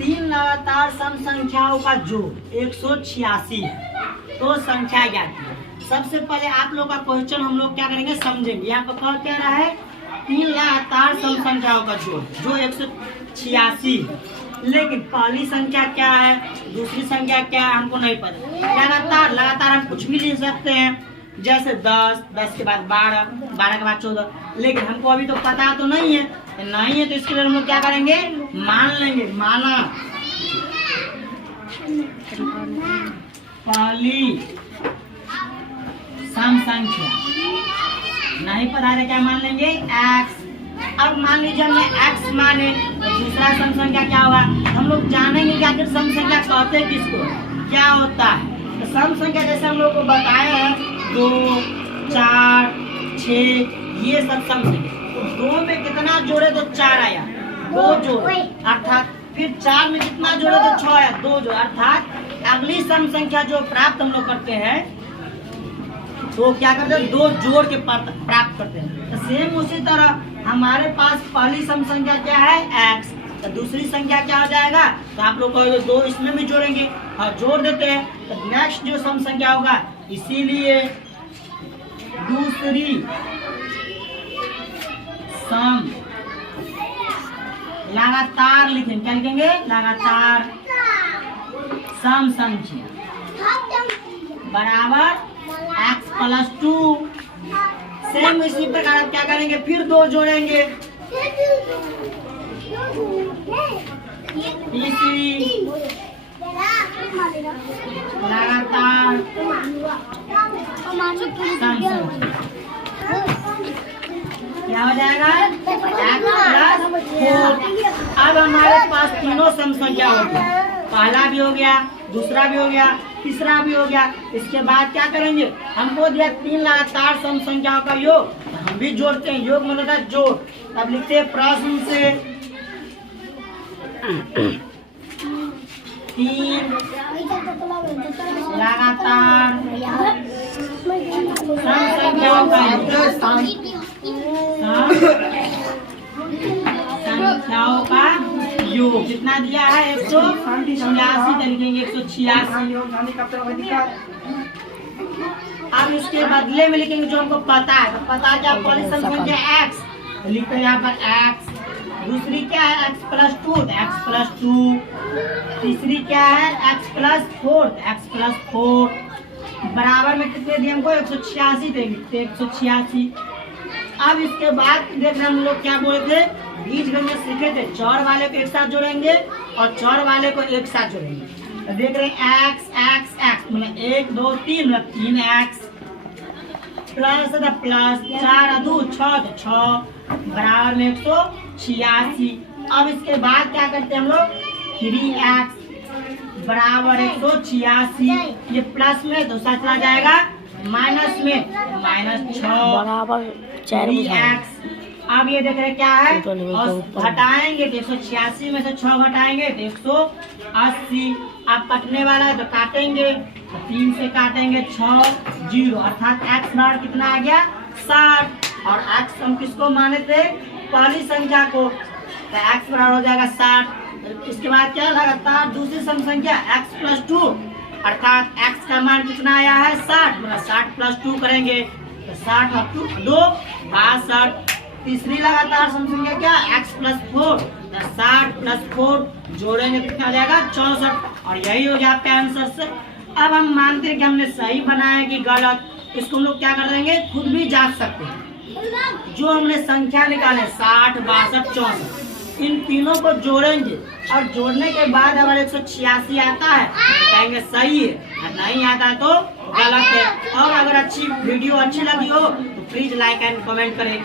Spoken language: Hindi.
तीन लगातार सम संख्याओं का जोड़ 186 है। तो संख्या ज्ञात है। सबसे पहले आप लोग का क्वेश्चन हम लोग क्या करेंगे समझेंगे। यहाँ पर कह क्या रहा है, तीन लगातार सम संख्याओं का जोड़ जो 186 है। लेकिन पहली संख्या क्या है, दूसरी संख्या क्या है, हमको नहीं पता। लगातार हम कुछ भी ले सकते हैं, जैसे 10, 10 के बाद 12, 12 के बाद 14। लेकिन हमको अभी तो पता तो नहीं है तो इसके लिए हम लोग क्या करेंगे, मान लेंगे। माना पहली सम संख्या नहीं पता है क्या मान लेंगे, x। अब मान लीजिए हमने x माने तो दूसरा सम संख्या क्या होगा, हम लोग जानेंगे कि आखिर सम संख्या कहते हैं किसको, क्या होता है। तो सम संख्या जैसे हम लोग को बताया है 2, 4, 6 ये सब सम संख्या। तो 2 में कितना जोड़े तो 4 आया, 2 जोड़, अर्थात फिर 4 में कितना जोड़े तो 6 आया, 2 जोड़। अर्थात अगली सम संख्या जो प्राप्त हम लोग करते हैं तो क्या करते हैं, 2 जोड़ के प्राप्त करते हैं। तो सेम उसी तरह हमारे पास पहली सम संख्या क्या है x, तो दूसरी संख्या क्या हो जाएगा, तो आप लोग कहोगे 2 इसमें भी जोड़ेंगे और जोड़ देते हैं। तो नेक्स्ट जो सम संख्या होगा, इसीलिए दूसरी सम लगातार लिखेंगे, क्या लिखेंगे, लगातार सम संख्या बराबर x प्लस 2। सेम इसी प्रकार आप क्या करेंगे, फिर 2 जोड़ेंगे, तीसरी लगातार सम संख्या क्या हो जाएगा, x प्लस 4। अब हमारे पास तीनों सम संख्या हो गया, पहला भी हो गया, दूसरा भी हो गया, तीसरा भी हो गया। इसके बाद क्या करेंगे, हमको दिया 3 लगातार सम संख्याओं का योग, तो हम भी जोड़ते हैं। योग मतलब था जोड़। तब लिखते हैं प्रश्न से 3 लगातार सम संख्याओं का संख्याओं का योग कितना दिया है, 186 लिखेंगे, 186। अब इसके बदले में लिखेंगे जो हमको पता है। तो पता क्या, पहली सम संख्या x, तो लिखते हैं यहाँ पर x। दूसरी क्या है x प्लस 2, तो x प्लस 2। तीसरी क्या है x प्लस 4, तो x प्लस 4 बराबर में कितने दिए हमको, 186 देंगे, 186। अब इसके बाद देख रहे हम लोग क्या बोले थे, बीज गणित सीखे थे, चौर वाले को एक साथ जोड़ेंगे और चौर वाले को एक साथ जोड़ेंगे। तो देख रहे हैं x x x मतलब 1 2 3 मतलब 3x प्लस 4 2 6 तो 6 बराबर में 186। अब इसके बाद क्या करते हैं हम लोग, 3x बराबर 186। ये प्लस में दूसरा चला जाएगा माइनस में, -6 बराबर 3x। अब ये देख रहे क्या है, और घटाएंगे तो 186 में से 6 घटाएंगे तो 180। अब कटने वाला है तो काटेंगे, तो 3 से काटेंगे 6 0, अर्थात x बराबर कितना आ गया, 60। और x हम किसको माने थे, पहली संख्या को, तो x बराबर हो जाएगा 60। इसके बाद क्या, लगातार दूसरी सम संख्या x प्लस 2, अर्थात x का मान कितना आया है 60, मतलब 60 प्लस 2 करेंगे तो 60 और 2 62। तीसरी लगातार सम संख्या क्या, x प्लस 4, 60 प्लस 4 जोड़ेंगे कितना आ जाएगा 64। और यही हो गया आपका आंसर से। अब हम मानते हैं कि हमने सही बनाया कि गलत, इसको हम लोग क्या कर देंगे, खुद भी जांच सकते हैं। जो हमने संख्या निकाले 60 62 64, इन तीनों को जोड़ेंगे और जोड़ने के बाद अगर 186 आता है तो कहेंगे सही है, और नहीं आता तो गलत है। और अगर वीडियो अच्छी लगी हो तो प्लीज लाइक एंड कमेंट करें।